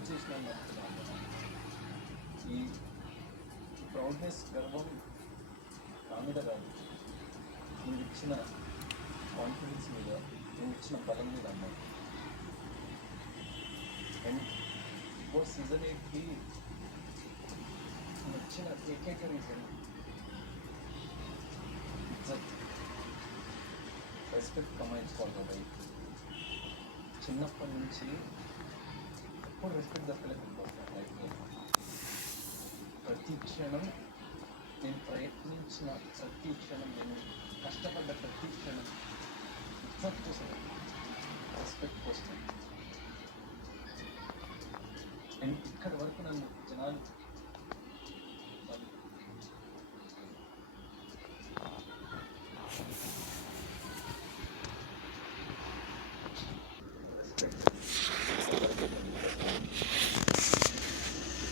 Proud చేసిన ఈ proudness గర్వం నా మీద కాదు, నువ్వు ఇచ్చిన కాన్ఫిడెన్స్ మీద, నువ్వు ఇచ్చిన బలం మీద అమ్మా. అండ్ బిగ్ బాస్ సీజన్ 8కి వచ్చిన ఏకైక రీజన్ ఇజ్జత్, రెస్పెక్ట్ కమాయించుకోవాలి కదా. చిన్నప్పటి నుంచి ఎప్పుడు రెస్పెక్ట్ దక్కలేదు బిగ్ బాస్ లైఫ్లో. ప్రతి క్షణం నేను ప్రయత్నించిన ప్రతి క్షణం, నేను కష్టపడ్డ ప్రతి క్షణం ఇజ్జత్ కోసం, రెస్పెక్ట్ కోసం. అండ్ ఇక్కడి వరకు నన్ను జనాలు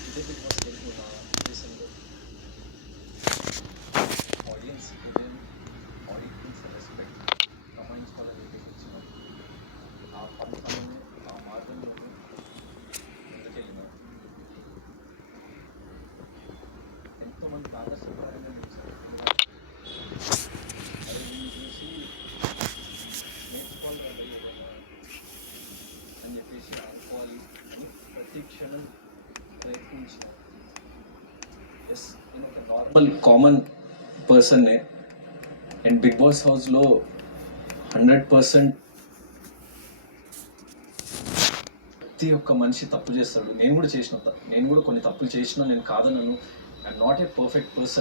ఇదే బిగ్ బాస్ తెలుగు నా ఉద్దేశంలో ఆడియన్స్ హృదయం, ఆడియన్స్ రెస్పెక్ట్ గమనించుకోవాలని ఇచ్చిన ఆ పంపంలో, ఆ మార్గంలో ముందుకెళ్ళిన ఎంతోమంది ఆదర్శప్రాయంగా నిలిచారు. అది నేను చూసి నేర్చుకోవాలి కదా ఏదైనా అని చెప్పేసి అనుకోవాలి అని ప్రతి క్షణం ప్రయత్నించిన. ఎస్, నేను ఒక నార్మల్ కామన్ పర్సన్నే. అండ్ బిగ్ బాస్ హౌస్లో 100% ప్రతి ఒక్క మనిషి తప్పు చేస్తాడు. నేను కూడా కొన్ని తప్పులు చేసిన, నేను కాదనను. I'm not a perfect person.